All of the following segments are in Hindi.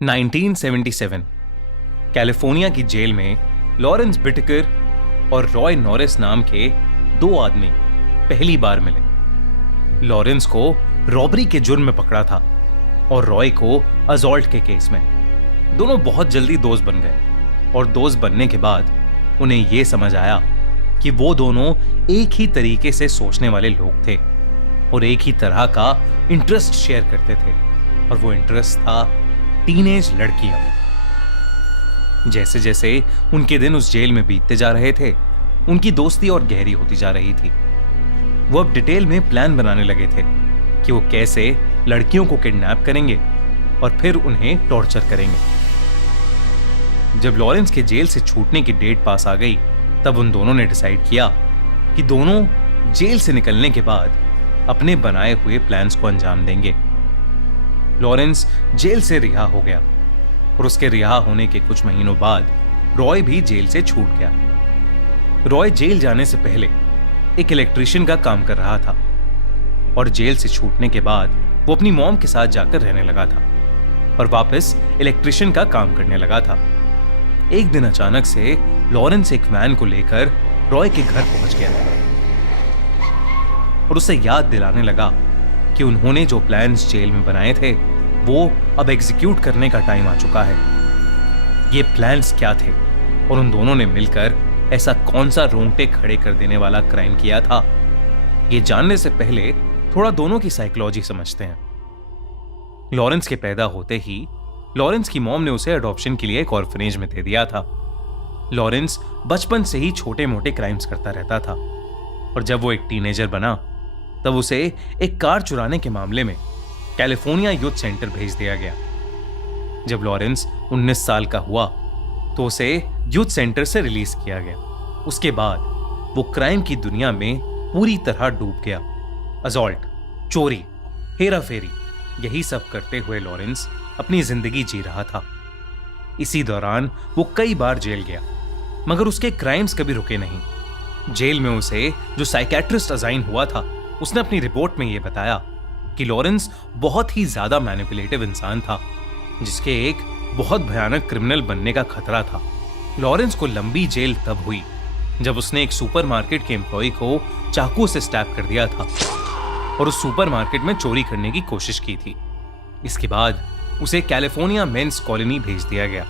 1977 कैलिफोर्निया की जेल में लॉरेंस बिटकर और रॉय नॉरिस नाम के दो आदमी पहली बार मिले। लॉरेंस को रॉबरी के जुर्म में पकड़ा था और रॉय को असॉल्ट के केस में। दोनों बहुत जल्दी दोस्त बन गए और दोस्त बनने के बाद उन्हें यह समझ आया कि वो दोनों एक ही तरीके से सोचने वाले लोग थे और एक ही तरह का इंटरेस्ट शेयर करते थे, और वो इंटरेस्ट था टीनेज लड़कियां। जैसे जैसे उनके दिन उस जेल में बीतते जा रहे थे, उनकी दोस्ती और गहरी होती जा रही थी। वो अब डिटेल में प्लान बनाने लगे थे कि वो कैसे लड़कियों को किडनैप करेंगे और फिर उन्हें टॉर्चर करेंगे। जब लॉरेंस के जेल से छूटने की डेट पास आ गई, तब उन दोनों ने डिसाइड किया कि दोनों जेल से निकलने के बाद अपने बनाए हुए प्लान्स को अंजाम देंगे। लॉरेंस जेल से रिहा हो गया और उसके रिहा होने के कुछ महीनों बाद रॉय भी जेल से छूट गया। रॉय जेल जाने से पहले एक इलेक्ट्रिशियन का काम कर रहा था और जेल से छूटने के बाद वो अपनी मॉम के साथ जाकर रहने लगा था और वापस इलेक्ट्रिशियन का काम करने लगा था। एक दिन अचानक से लॉरेंस एक वैन को लेकर रॉय के घर पहुंच गया और उसे याद दिलाने लगा कि उन्होंने जो प्लान्स जेल में बनाए थे वो अब एग्जीक्यूट करने का टाइम आ चुका है। ये प्लान्स क्या थे और उन दोनों ने मिलकर ऐसा कौन सा रोंगटे खड़े कर देने वाला क्राइम किया था, ये जानने से पहले थोड़ा दोनों की साइकोलॉजी समझते हैं। लॉरेंस के पैदा होते ही लॉरेंस की मॉम ने उसे अडॉप्शन के लिए एक ऑर्फनेज में दे दिया था। लॉरेंस बचपन से ही छोटे मोटे क्राइम्स करता रहता था और जब वो एक टीनेजर बना तब उसे एक कार चुराने के मामले में कैलिफोर्निया यूथ सेंटर भेज दिया गया। जब लॉरेंस 19 साल का हुआ तो उसे यूथ सेंटर से रिलीज किया गया। उसके बाद वो क्राइम की दुनिया में पूरी तरह डूब गया। असॉल्ट, चोरी, हेरा फेरी, यही सब करते हुए लॉरेंस अपनी जिंदगी जी रहा था। इसी दौरान वो कई बार जेल गया, मगर उसके क्राइम्स कभी रुके नहीं। जेल में उसे जो साइकेट्रिस्ट असाइन हुआ था, उसने अपनी रिपोर्ट में यह बताया कि लॉरेंस बहुत ही ज्यादा मैनिपुलेटिव इंसान था, जिसके एक बहुत भयानक क्रिमिनल बनने का खतरा था। लॉरेंस को लंबी जेल तब हुई जब उसने एक सुपरमार्केट के एम्प्लॉय को चाकू से स्टैब कर दिया था और उस सुपरमार्केट में चोरी करने की कोशिश की थी। इसके बाद उसे कैलिफोर्निया मेंस कॉलोनी भेज दिया गया,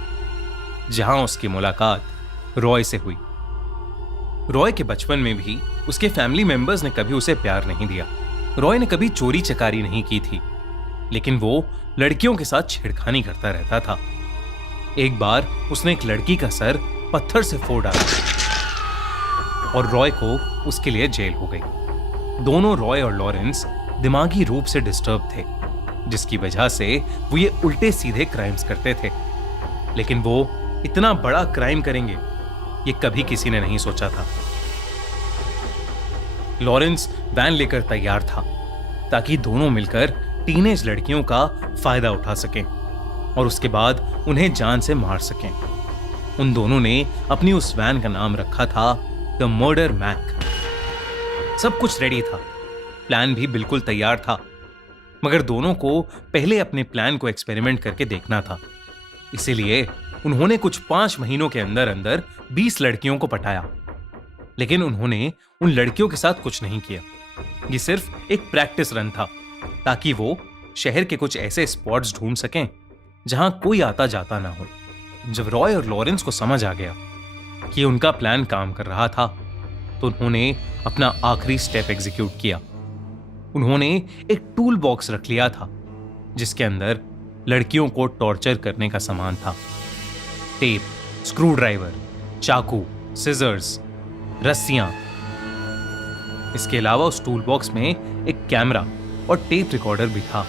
जहां उसकी मुलाकात रॉय से हुई। रॉय के बचपन में भी उसके फैमिली मेंबर्स ने कभी उसे प्यार नहीं दिया। रॉय ने कभी चोरी चकारी नहीं की थी, लेकिन वो लड़कियों के साथ छेड़खानी करता रहता था। एक बार उसने एक लड़की का सर पत्थर से फोड़ डाला और रॉय को उसके लिए जेल हो गई। दोनों रॉय और लॉरेंस दिमागी रूप से डिस्टर्ब थे, जिसकी वजह से वो ये उल्टे सीधे क्राइम्स करते थे। लेकिन वो इतना बड़ा क्राइम करेंगे ये कभी किसी ने नहीं सोचा था। लॉरेंस वैन लेकर तैयार था ताकि दोनों मिलकर टीनेज लड़कियों का फायदा उठा सकें और उसके बाद उन्हें जान से मार सकें। उन दोनों ने अपनी उस वैन का नाम रखा था द मर्डर मैक। सब कुछ रेडी था, प्लान भी बिल्कुल तैयार था, मगर दोनों को पहले अपने प्लान को एक्सपेरिमेंट करके देखना था। इसीलिए उन्होंने कुछ 5 महीनों के अंदर अंदर 20 लड़कियों को पटाया। लेकिन उन्होंने उन लड़कियों के साथ कुछ नहीं किया। ये सिर्फ एक प्रैक्टिस रन था ताकि वो शहर के कुछ ऐसे स्पॉट्स ढूंढ सकें जहां कोई आता जाता ना हो। जब रॉय और लॉरेंस को समझ आ गया कि उनका प्लान काम कर रहा था, तो उन्होंने अपना आखिरी स्टेप एग्जीक्यूट किया। उन्होंने एक टूल बॉक्स रख लिया था जिसके अंदर लड़कियों को टॉर्चर करने का सामान था। टेप, स्क्रू ड्राइवर, चाकू, सिजर्स, रस्सियां। इसके अलावा उस टूल बॉक्स में एक कैमरा और टेप रिकॉर्डर भी था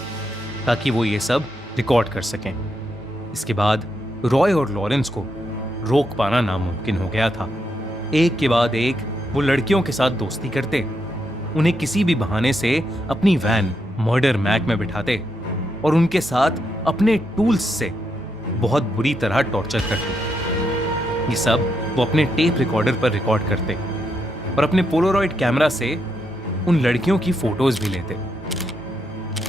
ताकि वो ये सब रिकॉर्ड कर सकें। इसके बाद रॉय और लॉरेंस को रोक पाना नामुमकिन हो गया था। एक के बाद एक वो लड़कियों के साथ दोस्ती करते, उन्हें किसी भी बहाने से अपनी वैन मर्डर मैक में बिठाते और उनके साथ अपने टूल्स से बहुत बुरी तरह टॉर्चर करते। ये सब वो अपने टेप रिकॉर्डर पर रिकॉर्ड करते और अपने पोलारॉइड कैमरा से उन लड़कियों की फोटोज भी लेते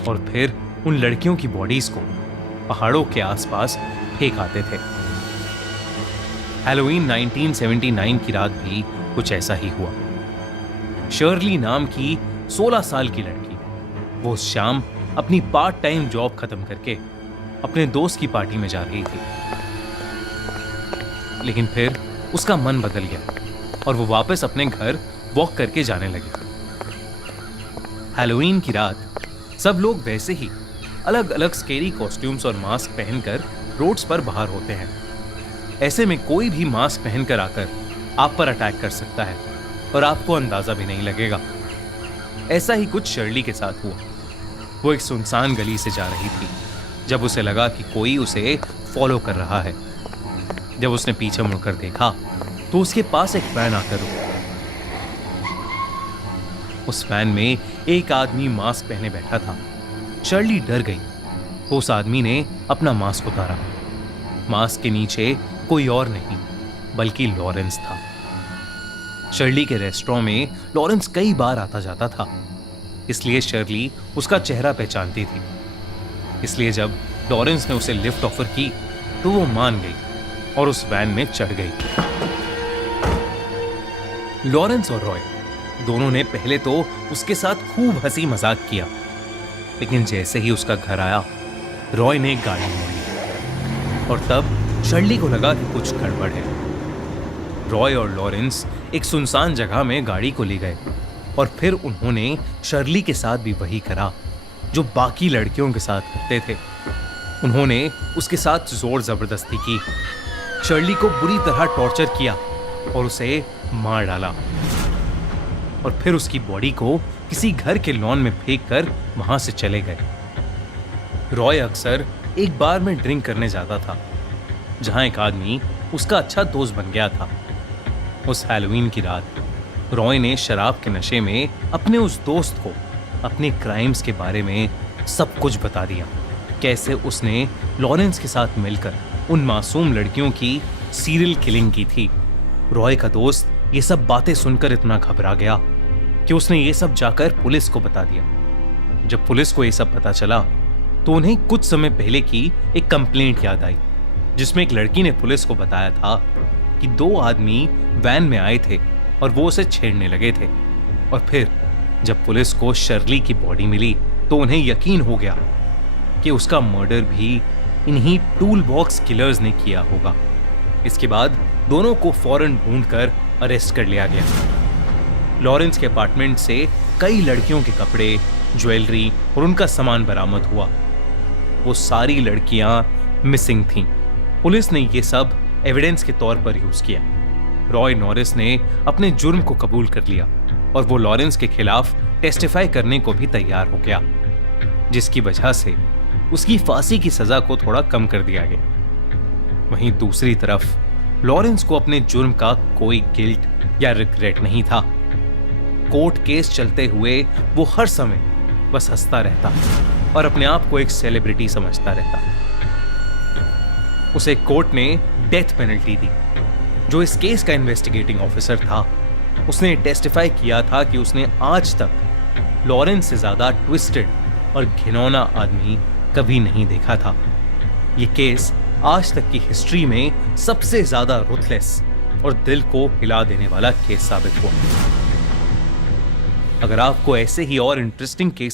और फिर उन लड़कियों की बॉडीज को पहाड़ों के आसपास फेंक आते थे। हैलोवीन 1979 की रात भी कुछ ऐसा ही हुआ। शर्ली नाम की 16 साल की लड़की वो उस शाम अपनी पार्ट टाइम जॉब खत्म करके अपने दोस्त की पार्टी में जा रही थी। लेकिन फिर उसका मन बदल गया और वो वापस अपने घर वॉक करके जाने लगी। हैलोवीन की रात सब लोग वैसे ही अलग अलग स्केरी कॉस्ट्यूम्स और मास्क पहनकर रोड्स पर बाहर होते हैं। ऐसे में कोई भी मास्क पहनकर आकर आप पर अटैक कर सकता है और आपको अंदाजा भी नहीं लगेगा। ऐसा ही कुछ शर्ली के साथ हुआ। वो एक सुनसान गली से जा रही थी जब उसे लगा कि कोई उसे फॉलो कर रहा है। जब उसने पीछे मुड़कर देखा तो उसके पास एक वैन आकर रुका। उस वैन में एक आदमी मास्क पहने बैठा था। शर्ली डर गई। उस आदमी ने अपना मास्क उतारा। मास्क के नीचे कोई और नहीं बल्कि लॉरेंस था। शर्ली के रेस्टोरेंट में लॉरेंस कई बार आता जाता था, इसलिए शर्ली उसका चेहरा पहचानती थी। इसलिए जब लॉरेंस ने उसे लिफ्ट ऑफर की तो वो मान गई और उस वैन में चढ़ गई। लॉरेंस और रॉय दोनों ने पहले तो उसके साथ खूब हंसी मजाक किया, लेकिन जैसे ही उसका घर आया रॉय ने गाड़ी मोड़ी और तब शर्ली को लगा कि कुछ गड़बड़ है। रॉय और लॉरेंस एक सुनसान जगह में गाड़ी को ले गए और फिर उन्होंने शर्ली के साथ भी वही करा जो बाकी लड़कियों के साथ करते थे। उन्होंने उसके साथ जोर जबरदस्ती की, शर्ली को बुरी तरह टॉर्चर किया और उसे मार डाला और फिर उसकी बॉडी को किसी घर के लॉन में फेंक कर वहां से चले गए। रॉय अक्सर एक बार में ड्रिंक करने जाता था जहां एक आदमी उसका अच्छा दोस्त बन गया था। उस हैलोवीन की रात रॉय ने शराब के नशे में अपने उस दोस्त को अपने क्राइम्स के बारे में सब कुछ बता दिया। कैसे उसने लॉरेंस के साथ मिलकर उन मासूम लड़कियों की सीरियल किलिंग की थी। रॉय का दोस्त ये सब बातें सुनकर इतना घबरा गया कि उसने ये सब जाकर पुलिस को बता दिया। जब पुलिस को ये सब पता चला तो उन्हें कुछ समय पहले की एक कंप्लेंट याद आई जिसमें एक लड़की ने पुलिस को बताया था कि 2 आदमी वैन में आए थे और वो उसे छेड़ने लगे थे। और फिर जब पुलिस को शर्ली की बॉडी मिली तो उन्हें यकीन हो गया कि उसका मर्डर भी इन्हीं टूल बॉक्स किलर्स ने किया होगा। इसके बाद दोनों को फौरन ढूंढकर अरेस्ट कर लिया गया। लॉरेंस के अपार्टमेंट से कई लड़कियों के कपड़े, ज्वेलरी और उनका सामान बरामद हुआ। वो सारी लड़कियां मिसिंग थीं। पुलिस ने ये सब एविडेंस के तौर पर यूज किया। रॉय नॉरिस ने अपने जुर्म को कबूल कर लिया और वो लॉरेंस के खिलाफ टेस्टिफाई करने को भी तैयार हो गया, जिसकी वजह से उसकी फांसी की सजा को थोड़ा कम कर दिया गया। वहीं दूसरी तरफ लॉरेंस को अपने जुर्म का कोई गिल्ट या रिग्रेट नहीं था। कोर्ट केस चलते हुए वो हर समय बस हंसता रहता और अपने आप को एक सेलिब्रिटी समझता रहता। उसे कोर्ट ने डेथ पेनल्टी दी। जो इस केस का इन्वेस्टिगेटिंग ऑफिसर था उसने टेस्टिफाई किया था कि उसने आज तक लॉरेंस से ज्यादा ट्विस्टेड और घिनौना आदमी कभी नहीं देखा था। यह केस आज तक की हिस्ट्री में सबसे ज्यादा रुथलेस और दिल को हिला देने वाला केस साबित हुआ। अगर आपको ऐसे ही और इंटरेस्टिंग केस